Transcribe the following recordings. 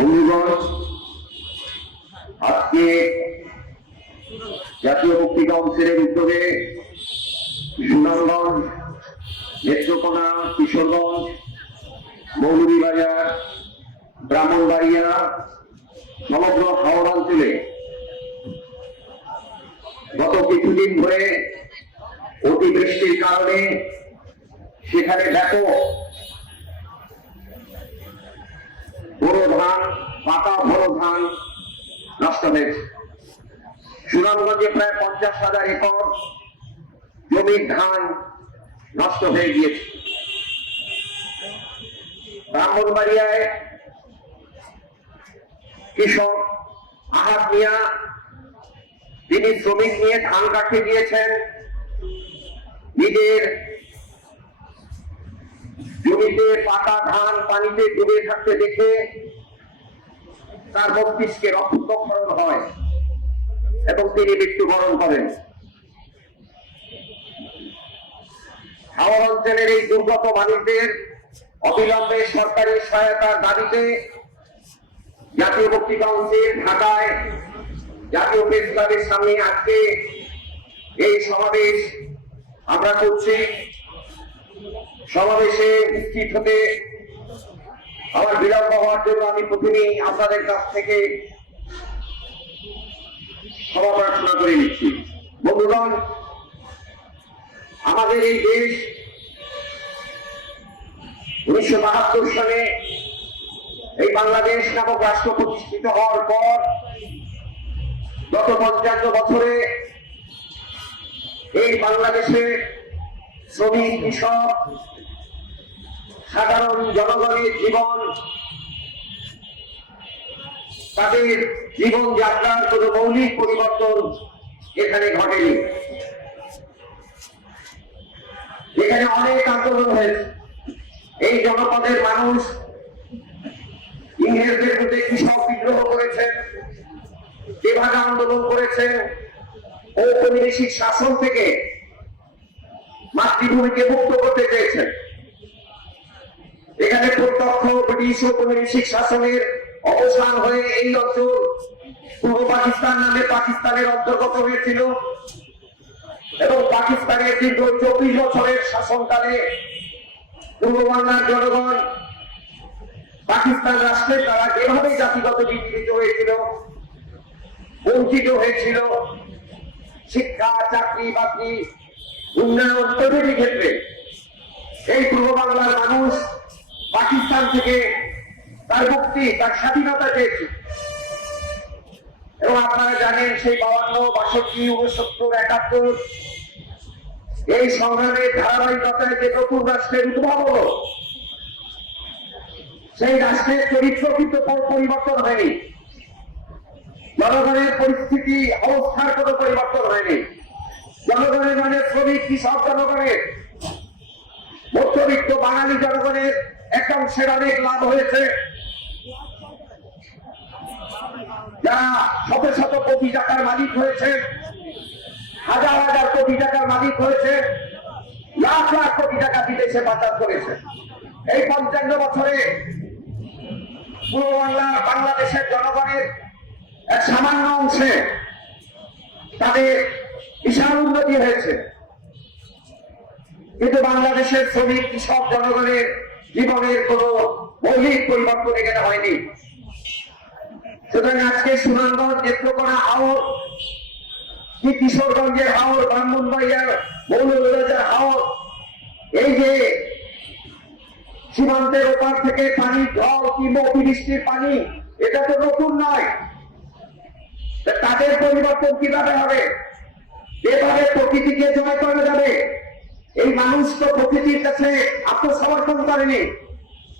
বন্ধুগণ, আজকে জাতীয় মুক্তি কাউন্সিলের উদ্যোগে সুনামগঞ্জ, নেত্রকোনা, কিশোরগঞ্জ, মৌলভীবাজার, ব্রাহ্মণবাড়িয়া, সমগ্র হাওড়া অঞ্চলে গত কিছুদিন ধরে অতিবৃষ্টির কারণে সেখানে ব্যাপক বোরো ধান, পাতা বোরো ধান নষ্ট হয়েছে। সুনামগঞ্জে প্রায় 50,000 একর জমির ধান নষ্ট হয়ে গিয়েছে। ব্রাহ্মণবাড়িয়ায় কৃষক আহাত মিয়া, তিনি শ্রমিক নিয়ে ধান কাটতে গিয়েছেন, নিজের জমিতে পাতা ধান পানিতে ডুবে থাকতে দেখে তার মস্তিষ্কে রক্তক্ষরণ হয় এবং তিনি মৃত্যুবরণ করেন। হাওড়া অঞ্চলের এই দুর্গত মানুষদের অবিলম্বে সরকারি সহায়তার দাবিতে জাতীয় মুক্তি কাউন্সিল ঢাকায় জাতীয় প্রেস ক্লাবের সামনে আজকে এই সমাবেশ আমরা করছি। সমাবেশে উপস্থিত হতে আমার বিলম্ব হওয়ার জন্য আমি প্রথমেই আপনাদের কাছ থেকে ক্ষমা প্রার্থনা করে নিচ্ছি। বন্ধুগণ, আমাদের এই দেশ 1972 সালে এই বাংলাদেশ নামক রাষ্ট্র প্রতিষ্ঠিত হওয়ার পর গত 55 বছরে এই বাংলাদেশে শ্রমিক, কৃষক, সাধারণ জনগণের জীবন, তাদের জীবনযাত্রার কোন মৌলিক পরিবর্তন এখানে ঘটেনি। এখানে অনেক আন্দোলন হয়েছে। এই জনপদের মানুষ ইংরেজদের বিরুদ্ধে কৃষক বিদ্রোহ করেছেন, বিভাগ আন্দোলন করেছেন, ঔপনিবেশিক শাসন থেকে মাতৃভূমিকে মুক্ত করতে চেয়েছেন। এখানে প্রত্যক্ষ ব্রিটিশ ঔপনিবেশিক শাসনের অবসান হয়ে এই অঞ্চল পূর্ব পাকিস্তান নামে পাকিস্তানের অন্তর্গত হয়েছিল এবং পাকিস্তানের দীর্ঘ 24 বছরের শাসনকালে পূর্ব বাংলার জনগণ পাকিস্তান রাষ্ট্রের দ্বারা যেভাবে জাতিগত বিচ্ছিন্ন হয়েছিল, বঞ্চিত হয়েছিল, শিক্ষা, চাকরি বাকরি, উন্নয়ন প্রভৃতি ক্ষেত্রে এই পূর্ব বাংলার মানুষ পাকিস্তান থেকে তার মুক্তি, তার স্বাধীনতা চেয়েছে। এবং আপনারা জানেন সেই 52, 62, 69, 71 এই সংগ্রামের ধারাবাহিকতায় যে নতুন রাষ্ট্রের উদ্ভব হলো, সেই রাষ্ট্রের চরিত্র কিন্তু পরিবর্তন হয়নি। জনগণের পরিস্থিতি, অবস্থার কোনো পরিবর্তন হয়নি। জনগণের মানে শ্রমিক, কৃষক, জনগণের মধ্যবিত্ত বাঙালি জনগণের একটা অংশের অনেক লাভ হয়েছে। যারা শত শত কোটি টাকার মালিক হয়েছে, হাজার হাজার কোটি টাকার মালিক হয়েছে, লাখ লাখ কোটি টাকা বিদেশে পাচার করেছে। এই 55 বছরে পূর্ব বাংলা, বাংলাদেশের জনগণের এক সামান্য অংশে তাদের বিশাল উন্নতি হয়েছে, কিন্তু বাংলাদেশের শ্রমিক, কৃষক, জনগণের জীবনের কোন মৌলিক পরিবর্তন এখানে হয়নি। সুতরাং আজকে সুনামগঞ্জ, নেত্রকোনা, হাওড়, কি কিশোরগঞ্জের হাওড়, ব্রাহ্মণবাড়িয়ার মৌলভীবাজার হাওড়, এই যে সীমান্তের ওপার থেকে পানি, জল কিংবা অতিবৃষ্টির পানি, এটা তো নতুন নয়। তাদের পরিবর্তন কিভাবে হবে? এভাবে প্রকৃতিকে জয় করা যাবে? এই মানুষ তো প্রকৃতির কাছে আত্মসমর্পণ করেনি।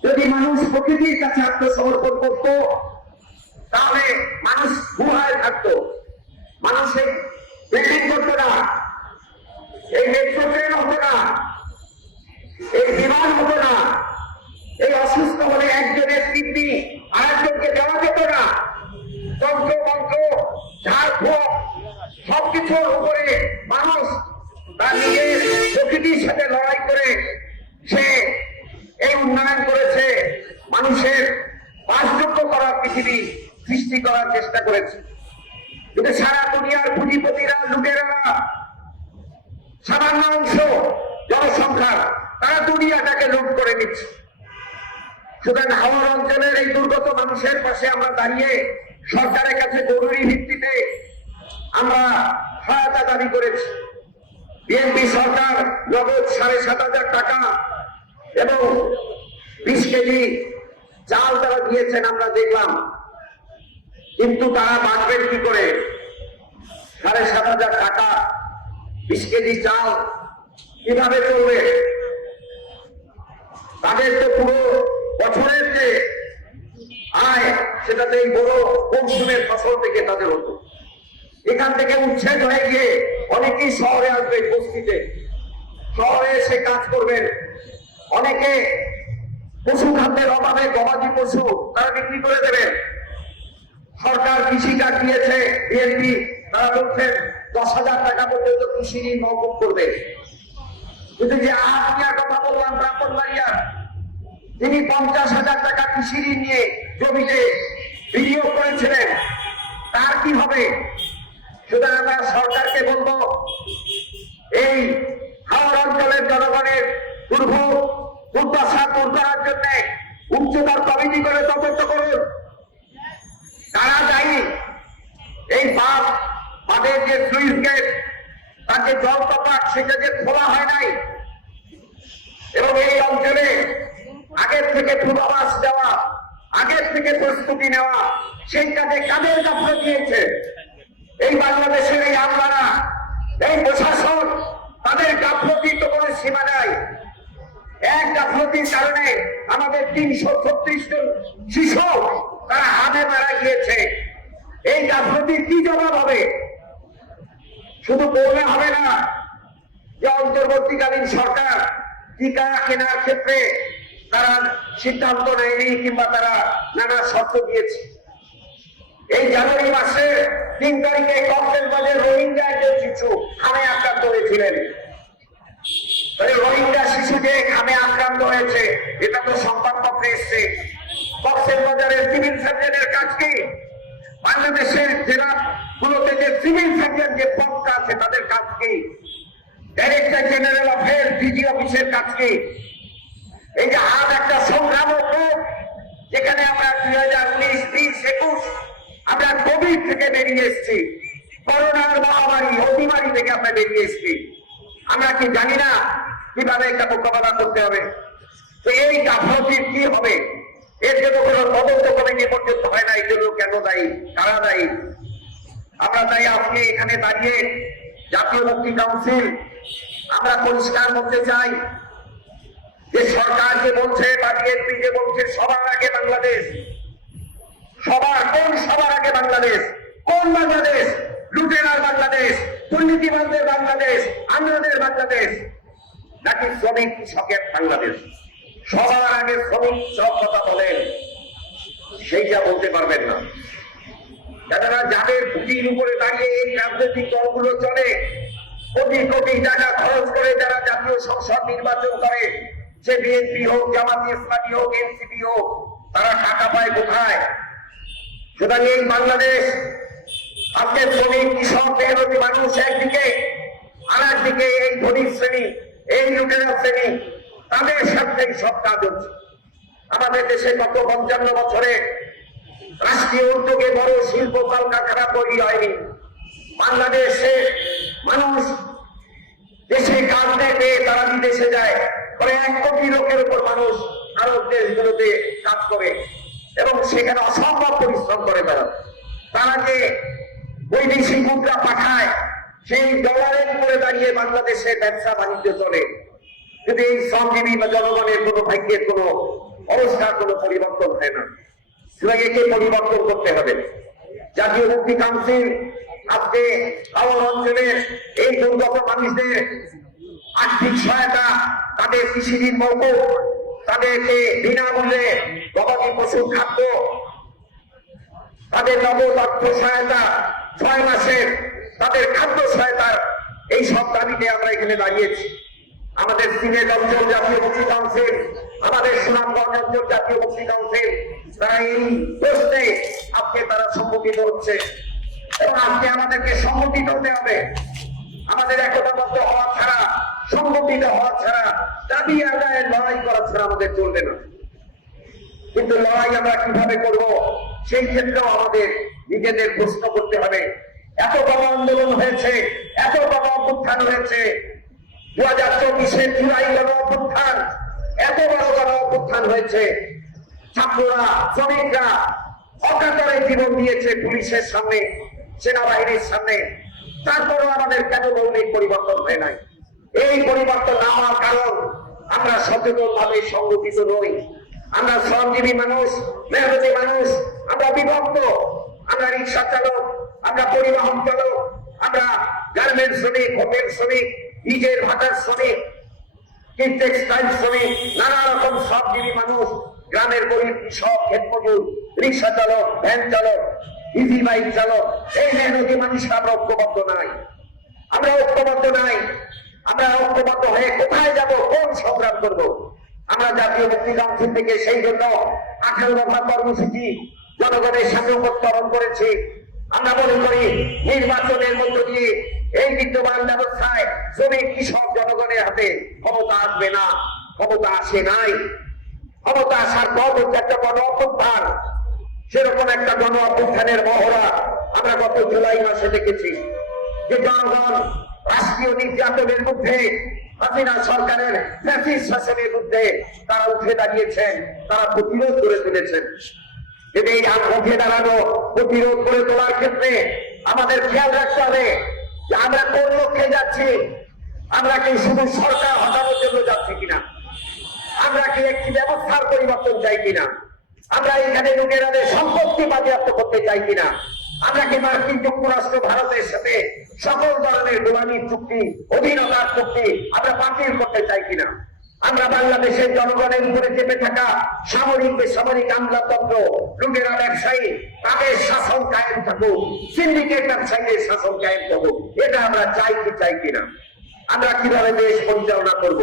যদি মানুষ প্রকৃতির কাছে আত্মসমর্পণ করত, তাহলে মানুষ গুহায় থাকতো, মানুষ এই বিল্ডিং করতো না, এই মেট্রো ট্রেন হতো না, এই বিমান হতো না, এই অসুস্থ হলে একজনের কিডনি আরেকজনকে দেওয়া যেত না, যন্ত্র মন্ত্র, ঝাড়ফুঁক সবকিছুর উপরে মানুষ তার নিজের প্রকৃতির সাথে লড়াই করে সে এই উন্নয়ন করেছে, মানুষের বাসযোগ্য করার পৃথিবী সৃষ্টি করার চেষ্টা করেছে, কিন্তু সারা দুনিয়ার পুঁজিপতিরা, লুটেরারা, সামান্য অংশ জনসংখ্যার, তারা দুনিয়াটাকে লুট করে নিচ্ছে। সুতরাং হাওড় অঞ্চলের এই দুর্গত মানুষের পাশে আমরা দাঁড়িয়ে সরকারের কাছে জরুরি ভিত্তিতে আমরা সহায়তা দাবি করেছি। বিএনপি সরকার নগদ 7,500 টাকা এবং 20 কেজি চাল তারা দিয়েছেন, আমরা দেখলাম। কিন্তু তারা বাঁচবেন কি করে? 7,500 টাকা, 20 কেজি চাল কিভাবে চলবে? তাদের তো পুরো বছরের যে আয়, সেটাতে এই বড় মৌসুমের ফসল থেকে তাদের হতো। এখান থেকে উচ্ছেদ হয়ে গিয়ে অনেকেই শহরে আসবে, বস্তিতে শহরে এসে কাজ করবেন। অনেকে পশু খাদ্যের অভাবে গবাদি পশু তারা বিক্রি করে দেবেন। সরকার কৃষি কার্ড দিয়েছে, বিএনপি তারা বলছেন 10,000 টাকা পর্যন্ত কৃষি ঋণ মওকুফ করবে। কিন্তু যে আহার কথা বললাম, ব্রাহ্মণবাড়িয়ার, তিনি 50,000 টাকা কৃষি ঋণ নিয়ে জমিতে বিনিয়োগ করেছিলেন, তার কি হবে? সুতরাং আমরা সরকারকে বলবো, এই হাওড় অঞ্চলের জনগণের দুর্দশা দূর করার জন্য উচ্চতর কমিটি করে তদন্ত করুন। তারা দায়ী, এই বাঁধের যে সুইচ গেট, তার যে জল কপাট, সেটা যে খোলা হয় নাই, এবং এই অঞ্চলে আগের থেকে পূর্বাভাস দেওয়া, আগের থেকে প্রস্তুতি নেওয়া, সেই কাজে কাদের গাফলতি দিয়েছে? এই বাংলাদেশের এই আমলারা, এই প্রশাসন, তাদের গাফলতির তো কোনো সীমা নাই। এক গাফলতির কারণে আমাদের 336 জন শিশু তারা হাতে মারা গিয়েছে। এই গাফলতির কি জবাব হবে? শুধু বললে হবে না যে অন্তর্বর্তীকালীন সরকার টিকা কেনার ক্ষেত্রে তারা সিদ্ধান্ত নেয়নি কিংবা তারা নানা শর্ত দিয়েছে। এই জানুয়ারি মাসের 3 তারিখে কক্সবাজারে রোহিঙ্গা একজন শিশু খামে আক্রান্ত হয়েছিলেন। রোহিঙ্গা শিশু যে খামে আক্রান্ত হয়েছে, এটা তো সংবাদপত্রে এসছে। কক্সবাজারের সিভিল সার্জনের কাজ কি? বাংলাদেশের জেলাগুলোতে যে সিভিল সার্জন যে পদটা আছে, তাদের কাজ কি? Director general of health, DG অফিসের কাজ কি? এই যে আজ একটা সংগ্রামক রূপ, যেখানে আমরা 2019, 20, 21 আমরা কোভিড থেকে বেরিয়ে এসেছি, করোনার মহামারী, অতিমারি থেকে আমরা বেরিয়ে এসেছি। আমরা কি জানি না কিভাবে এটা মোকাবেলা করতে হবে? তো এই গাফলতির কি হবে? এর জন্য কোনো তদন্ত কমিটি পর্যন্ত হয় না। এই জন্য কেন দায়ী? কারা দায়ী? আমরা তাই আজকে এখানে দাঁড়িয়ে জাতীয় মুক্তি কাউন্সিল আমরা পরিষ্কার করতে চাই যে সরকার যে বলছে বা বিএনপি যে বলছে সবার আগে বাংলাদেশ, সবার আগে বাংলাদেশ? কোন বাংলাদেশ? লুটেরার বাংলাদেশ, দুর্নীতিবাজদের বাংলাদেশ, আমাদের বাংলাদেশ, নাকি শ্রমিক কৃষকের বাংলাদেশ? সবার আগে শ্রমিক কৃষক কথা বলেন, সেইটা বলতে পারবেন না। কেননা যাদের পুঁজির উপরে দাঁড়িয়ে এই রাজনৈতিক দলগুলো চলে, কোটি কোটি টাকা খরচ করে যারা জাতীয় সংসদ নির্বাচন করে, সে বিএনপি হোক, জামাত ইসলামী হোক, এনসিপি হোক, তারা টাকা পায় কোথায়? সুতরাং এই বাংলাদেশ আজকে শ্রমিক কৃষক মেহনতি মানুষ একদিকে, আর একদিকে এই ধনী শ্রেণী, এই লুটেরা শ্রেণী, তাদের সাথে সব কাজ হচ্ছে। আমাদের দেশে গত 55 বছরে রাষ্ট্রীয় উদ্যোগে বড় শিল্প কলকারখানা তৈরি হয়নি। বাংলাদেশে মানুষ দেশে কাজ পেয়ে তারা বিদেশে যায়, প্রায় 1 কোটি লোকের উপর মানুষ আরব দেশগুলোতে কাজ করে এবং সেখানে অসম্ভব পরিশ্রম করে তারা যে বৈদেশিক মুদ্রা পাঠায়, সেই ডলারের উপরে দাঁড়িয়ে বাংলাদেশে ব্যবসা বাণিজ্য চলে। কিন্তু এই শ্রমজীবী বা জনগণের কোনো ভাগ্যের কোনো অবস্থার কোনো পরিবর্তন হয় না। একে পরিবর্তন করতে হবে। জাতীয় মুক্তি কাউন্সিল আজকে হাওড় অঞ্চলের এই দুর্গত মানুষদের আর্থিক সহায়তা, তাদের কৃষি ঋণ মওকুফ, তাদেরকে বিনামূল্যে গবাদি পশুর খাদ্য, তাদের নগদ অর্থ সহায়তা, 6 মাসের তাদের খাদ্য সহায়তার এই সব দাবিতে আমরা এখানে দাঁড়িয়েছি। আমাদের সিলেট অঞ্চল জাতীয় মুক্তি কাউন্সিল, আমাদের সুনামগঞ্জ অঞ্চল জাতীয় মুক্তি কাউন্সিল, তারা এই প্রশ্নে সংগঠিত হচ্ছে এবং আজকে আমাদেরকে সংগঠিত হতে হবে। আমাদের একতাবদ্ধ হওয়া ছাড়া, সংগঠিত হওয়া ছাড়া, দাবি আদায়ের লড়াই করা ছাড়া আমাদের চলবে না। কিন্তু লড়াই আমরা কিভাবে করব সেই ক্ষেত্রেও আমাদের নিজেদের প্রশ্ন করতে হবে। এত বড় আন্দোলন হয়েছে, এত বড় অভ্যুত্থান হয়েছে, 2024-এর জুলাই গণ অভ্যুত্থান, এত বড় গণ অভ্যুত্থান হয়েছে, ছাত্ররা, শ্রমিকরা অকাতরে জীবন দিয়েছে পুলিশের সামনে, সেনাবাহিনীর সামনে। তারপরেও আমাদের কেন মৌলিক পরিবর্তন হয় নাই? এই পরিবর্তন না হওয়ার কারণ আমরা সচেতন ভাবে সংগঠিত নই। আমরা শ্রমজীবী মানুষ, মেহনতি মানুষ, আমরা বিভক্ত। আমরা রিক্সা চালক, আমরা পরিবহন চালক, আমরা গার্মেন্টস শ্রমিক, হোটেল শ্রমিক, নিজের ভাটার শ্রমিক, টেক্সটাইল শ্রমিক, নানা রকম শ্রমজীবী মানুষ, গ্রামের গরিব কৃষক, ক্ষেত মজুর, রিক্সা চালক, ভ্যান চালক, ইজি বাইক চালক, এই মেহনতি মানুষরা আমরা ঐক্যবদ্ধ নাই। আমরা ঐক্যবদ্ধ নাই। আমরা ঐক্যবদ্ধ হয়ে কোথায় যাব, কোন সংগ্রাম করব? আমরা জাতীয় মুক্তি কাউন্সিল থেকে সেই জন্য 18 দফা কর্মসূচি জনগণের সামনে উপস্থাপন করেছি। আমরা মনে করি নির্বাচনের মধ্য দিয়ে এই বিদ্যমান ব্যবস্থায় শ্রমিক, কৃষক, জনগণের হাতে ক্ষমতা আসবে না, ক্ষমতা আসে নাই। ক্ষমতা আসার পর হচ্ছে একটা গণ অভ্যুত্থান। সেরকম একটা গণ অভ্যুত্থানের মহড়া আমরা গত জুলাই মাসে দেখেছি, যে জনগণ রাষ্ট্রীয় নির্যাতনের মধ্যে, হাসিনা সরকারের ফ্যাসিস্ট শাসনের বিরুদ্ধে তারা উঠে দাঁড়িয়েছেন, তারা প্রতিরোধ করে তুলেছেন। এই উঠে দাঁড়ানো, প্রতিরোধ করে তোলার ক্ষেত্রে আমাদের খেয়াল রাখতে হবে যে আমরা কোন লক্ষ্যে যাচ্ছি। আমরা কি শুধু সরকার হটানোর জন্য যাচ্ছি কিনা? আমরা কি একটি ব্যবস্থার পরিবর্তন চাই কিনা? আমরা এখানে লুটেরাদের সম্পত্তি বাজেয়াপ্ত করতে চাই কিনা? আমরা কি মার্কিন যুক্তরাষ্ট্র, ভারতের সাথে সকল ধরনের গোলামীর চুক্তি, অধীনতার চুক্তি আমরা বাতিল করতে চাই কিনা? আমরা বাংলাদেশের জনগণের উপরে চেপে থাকা সামরিক, বেসামরিক আমলাতন্ত্র, লুটেরা ব্যবসায়ী, তাদের শাসন কায়েম থাকুক, সিন্ডিকেট ব্যবসায়ীদের শাসন কায়েম থাকুক, এটা আমরা চাই কি চাই কিনা? আমরা কিভাবে দেশ পরিচালনা করব?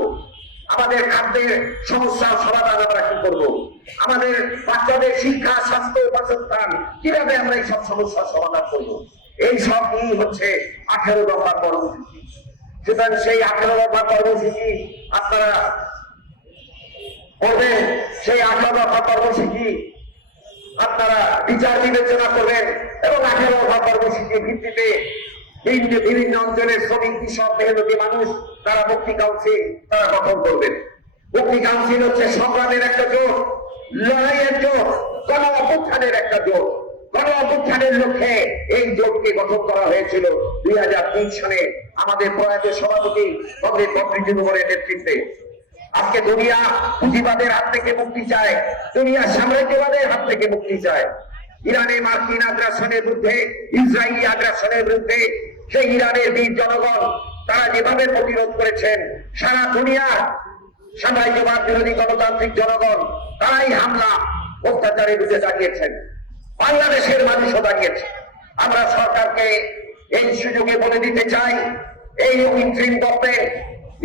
আমাদের খাদ্যের সমস্যার সমাধান আমরা কি করব? আমাদের বাচ্চাদের শিক্ষা, স্বাস্থ্য, বাসস্থান, কিভাবে আমরা এই সব সমস্যার সমাধান করব? এই সব নিয়ে হচ্ছে 18 দফা কর্মসূচি। সুতরাং সেই 18 দফা কর্মসূচি আপনারা করবেন। সেই 18 দফা কর্মসূচি আপনারা বিচার বিবেচনা করবেন এবং 18 দফা কর্মসূচির ভিত্তিতে বিভিন্ন অঞ্চলের শ্রমিক, কৃষক, মেহনতি মানুষ, তারা মুক্তি কাউন্সিল তারা গঠন করবেন। মুক্তি কাউন্সিল হচ্ছে সংগ্রামের একটা জোট, লড়াইয়ের জোট, গণ অভ্যুত্থানের একটা জোট। গণ অভ্যুত্থানের লক্ষ্যে এই জোটকে গঠন করা হয়েছিল 2003 সালে আমাদের প্রয়াত সভাপতি কমরেড বদরুদ্দীন উমরের নেতৃত্বে। আজকে দুনিয়া পুঁজিবাদের হাত থেকে মুক্তি চায়, দুনিয়া সাম্রাজ্যবাদের হাত থেকে মুক্তি চায়। ইরানে মার্কিন আগ্রাসনের বিরুদ্ধে, ইসরায়েলি আগ্রাসনের বিরুদ্ধে সেই ইরানের বীর জনগণ তারা যেভাবে প্রতিরোধ করেছেন, সারা দুনিয়ার সাম্রাজ্যবাদ বিরোধী গণতান্ত্রিক জনগণ তারাই হামলা, অত্যাচারের বিরুদ্ধে দাঁড়িয়েছেন। বাংলাদেশের মানুষও দাঁড়িয়েছে। আমরা সরকারকে এই সুযোগে বলে দিতে চাই, এই ইন্টারিম গভর্নমেন্ট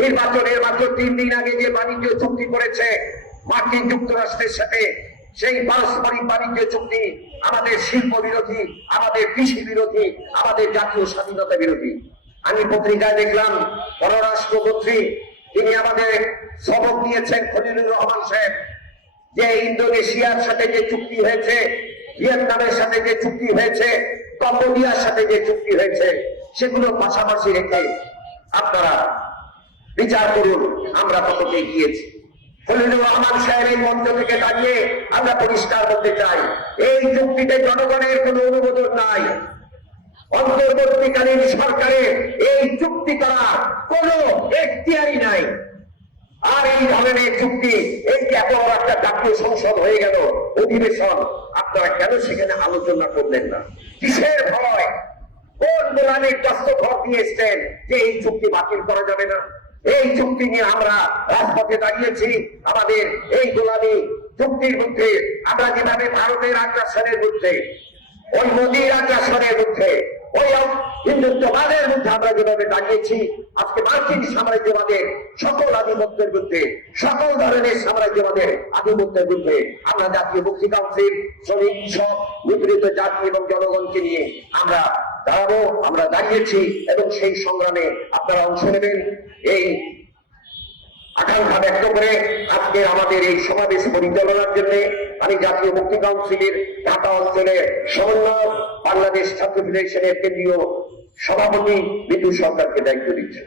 নির্বাচনের মাত্র 3 দিন আগে যে বাণিজ্য চুক্তি করেছে মার্কিন যুক্তরাষ্ট্রের সাথে, সেই পারস্পরিক বাণিজ্য চুক্তি আমাদের শিল্প বিরোধী, আমাদের কৃষি বিরোধী, আমাদের জাতীয় স্বাধীনতা বিরোধী। আমি পত্রিকায় দেখলাম পররাষ্ট্রমন্ত্রী তিনি আমাদের সবক দিয়েছেন, খলিলুর রহমান সাহেব, যে ইন্দোনেশিয়ার সাথে যে চুক্তি হয়েছে, ভিয়েতনামের সাথে যে চুক্তি হয়েছে, কম্বোডিয়ার সাথে যে চুক্তি হয়েছে, সেগুলো পাশাপাশি রেখে আপনারা বিচার করুন আমরা কতকে গিয়েছি। খলিলুর রহমান সাহেব এই মঞ্চ থেকে দাঁড়িয়ে আমরা পরিষ্কার করতে চাই, এই চুক্তিতে জনগণের কোনো অনুমোদন নাই। অন্তর্বর্তীকালীন সরকারের এই চুক্তি করার কোনো এখতিয়ারই নাই। আর এই ধরনের চুক্তি, এই যে এত বড় একটা জাতীয় সংসদ হয়ে গেল, অধিবেশন, আপনারা কেন সেখানে আলোচনা করলেন না? কিসের ভয়? কোন গোলামীর দস্তখত দিয়ে এসছেন যে এই চুক্তি বাতিল করা যাবে না? এই চুক্তি নিয়ে আমরা রাজপথে দাঁড়িয়েছি। আমাদের এই গোলামী চুক্তির মধ্যে আমরা যেভাবে ভারতের আগ্রাসনের বিরুদ্ধে, ওই মোদীর আগ্রাসনের বিরুদ্ধে, ওই হিন্দুত্ববাদের মধ্যে আমরা যেভাবে দাঁড়িয়েছি, আজকে মার্কিন সাম্রাজ্যবাদের সকল আধিপত্যের বিরুদ্ধে, সকল ধরনের সাম্রাজ্যবাদের আধিপত্যের বিরুদ্ধে আমরা জাতীয় মুক্তি কাউন্সিল, শ্রমিক সব নিপীড়িত জাতি এবং জনগণকে নিয়ে আমরা দাঁড়াবো, আমরা দাঁড়িয়েছি এবং সেই সংগ্রামে আপনারা অংশ নেবেন। এই আকাঙ্ক্ষা ব্যক্ত করে আজকে আমাদের এই সমাবেশ পরিচালনার জন্য আমি জাতীয় মুক্তি কাউন্সিলের ঢাকা অঞ্চলের সমন্বয় বাংলাদেশ ছাত্র ফেডারেশনের কেন্দ্রীয় সভাপতি বিদ্যুৎ সরকারকে দায়িত্ব দিচ্ছি।